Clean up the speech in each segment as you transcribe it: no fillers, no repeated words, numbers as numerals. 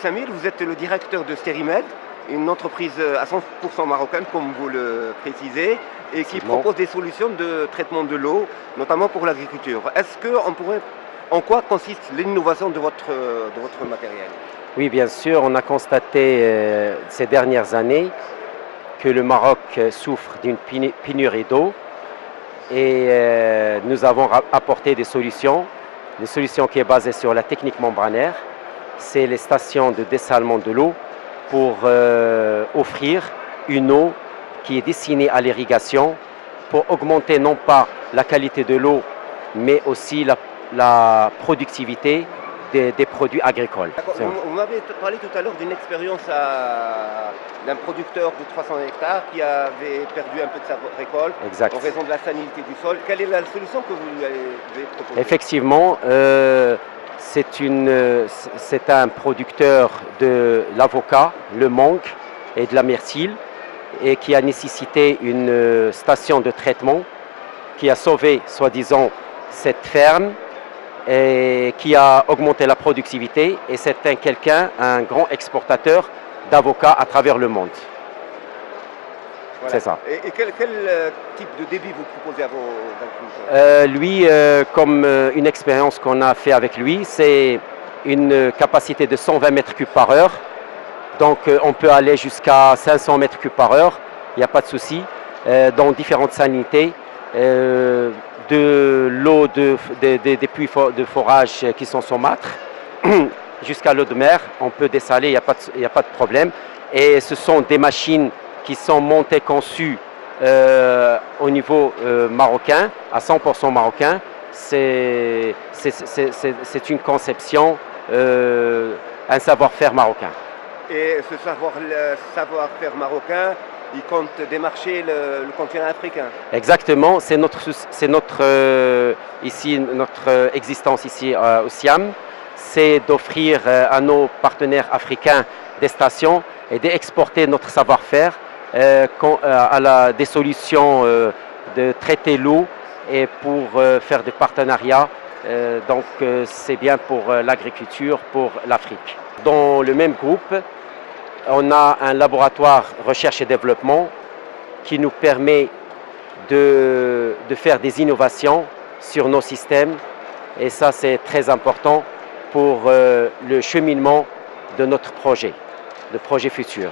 Samir, vous êtes le directeur de Sterimed, une entreprise à 100% marocaine, comme vous le précisez, et qui propose des solutions de traitement de l'eau, notamment pour l'agriculture. En quoi consiste l'innovation de votre matériel? Oui, bien sûr, on a constaté ces dernières années que le Maroc souffre d'une pénurie d'eau et nous avons apporté des solutions qui sont basées sur la technique membranaire. C'est les stations de dessalement de l'eau pour offrir une eau qui est destinée à l'irrigation pour augmenter non pas la qualité de l'eau, mais aussi la productivité des produits agricoles. Vous m'avez parlé tout à l'heure d'une expérience d'un producteur de 300 hectares qui avait perdu un peu de sa récolte en raison de la salinité du sol. Quelle est la solution que vous lui avez proposée? Effectivement, c'est un producteur de l'avocat, le mangue et de la myrtille, et qui a nécessité une station de traitement qui a sauvé, soi-disant, cette ferme et qui a augmenté la productivité. Et c'est un grand exportateur d'avocats à travers le monde. Voilà. C'est ça. Et quel type de débit vous proposez à vos agriculteurs? Lui, comme une expérience qu'on a fait avec lui, c'est une capacité de 120 mètres cubes par heure. Donc on peut aller jusqu'à 500 mètres cubes par heure, il n'y a pas de souci, dans différentes salinités, de l'eau des puits de forage qui sont saumâtres, jusqu'à l'eau de mer, on peut dessaler, il n'y a pas de problème. Et ce sont des machines qui sont montées, conçues au niveau marocain, à 100% marocain. C'est une conception, un savoir-faire marocain. Et ce savoir-faire marocain, il compte démarcher le continent africain. Exactement, c'est notre existence ici au Siam, c'est d'offrir à nos partenaires africains des stations et d'exporter notre savoir-faire à des solutions de traiter l'eau et pour faire des partenariats. Donc c'est bien pour l'agriculture, pour l'Afrique. Dans le même groupe, on a un laboratoire recherche et développement qui nous permet de faire des innovations sur nos systèmes. Et ça, c'est très important pour le cheminement de notre projet, de projet futur.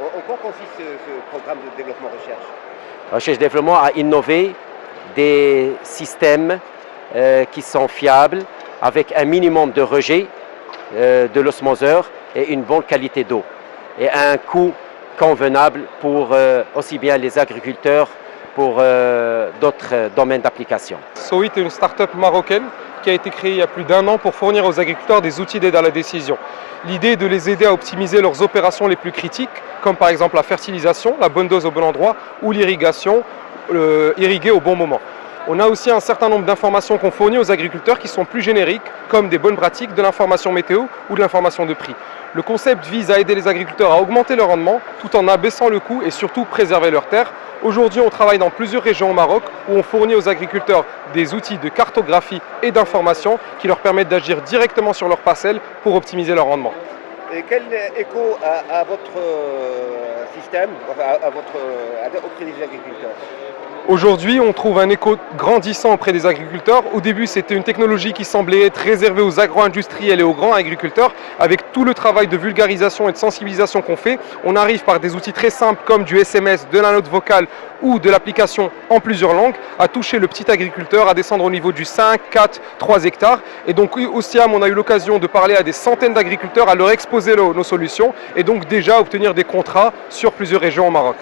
En quoi consiste ce programme de développement recherche? Recherche et développement a innové des systèmes qui sont fiables, avec un minimum de rejet de l'osmoseur et une bonne qualité d'eau. Et un coût convenable pour aussi bien les agriculteurs, pour d'autres domaines d'application. Sowit est une start-up marocaine qui a été créée il y a plus d'1 an pour fournir aux agriculteurs des outils d'aide à la décision. L'idée est de les aider à optimiser leurs opérations les plus critiques, comme par exemple la fertilisation, la bonne dose au bon endroit, ou l'irrigation, irriguer au bon moment. On a aussi un certain nombre d'informations qu'on fournit aux agriculteurs qui sont plus génériques, comme des bonnes pratiques, de l'information météo ou de l'information de prix. Le concept vise à aider les agriculteurs à augmenter leur rendement tout en abaissant le coût et surtout préserver leurs terres. Aujourd'hui, on travaille dans plusieurs régions au Maroc où on fournit aux agriculteurs des outils de cartographie et d'information qui leur permettent d'agir directement sur leurs parcelles pour optimiser leur rendement. Et quel écho a votre système auprès des agriculteurs? Aujourd'hui, on trouve un écho grandissant auprès des agriculteurs. Au début, c'était une technologie qui semblait être réservée aux agro-industriels et aux grands agriculteurs. Avec tout le travail de vulgarisation et de sensibilisation qu'on fait, on arrive par des outils très simples comme du SMS, de la note vocale ou de l'application en plusieurs langues à toucher le petit agriculteur, à descendre au niveau du 5, 4, 3 hectares. Et donc au Siam, on a eu l'occasion de parler à des centaines d'agriculteurs, à leur exposer nos solutions et donc déjà obtenir des contrats sur plusieurs régions au Maroc.